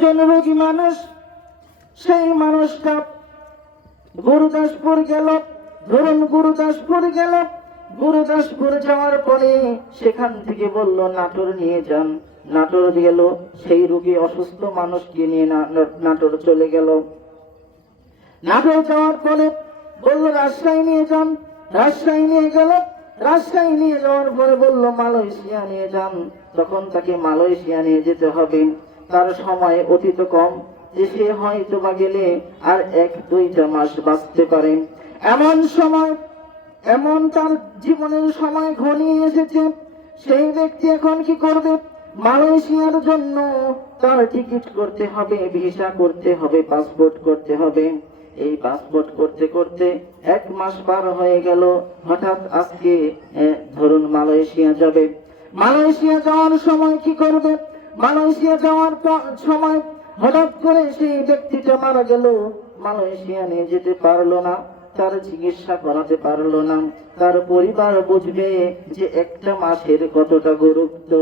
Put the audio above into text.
একজন রোগী মানুষ, সেই মানুষটা গুরুদাসপুর গেল, ধরুন গুরুদাসপুর গেল। গুরুদাসপুর যাওয়ার পরে সেখান থেকে বলল, নাটোর নিয়ে যান। নাটোর গেল, সেই রোগী অসুস্থ মানুষকে নিয়ে নাটোর চলে গেল। নাটোর যাওয়ার পরে বলল, রাজশাহী নিয়ে যান। রাজশাহী নিয়ে গেল। রাজশাহী নিয়ে যাওয়ার পরে বলল, মালয়েশিয়া নিয়ে যান। তখন তাকে মালয়েশিয়া নিয়ে যেতে হবে। তার সময় অতীত কম, যে সে হয়তো বা গেলে আর এক দুইটা মাস বাঁচতে পারে। এমন সময়, এমন তার জীবনের সময় ঘনিয়ে এসেছে। সেই ব্যক্তি এখন কি করবে? মালয়েশিয়ার জন্য তার টিকিট করতে হবে, ভিসা করতে হবে, পাসপোর্ট করতে হবে। এই পাসপোর্ট করতে করতে এক মাস পার হয়ে গেল। হঠাৎ আজকে ধরুন মালয়েশিয়া যাবে। মালয়েশিয়া যাওয়ার সময় কি করবে? মালয়েশিয়া যাওয়ার সময় হঠাৎ করে সেই ব্যক্তিটা মারা গেল। মালয়েশিয়া নিয়ে যেতে পারল না, তার চিকিৎসা করাতে পারল না। তার পরিবার বুঝবে যে একটা মাসের কতটা গুরুত্ব।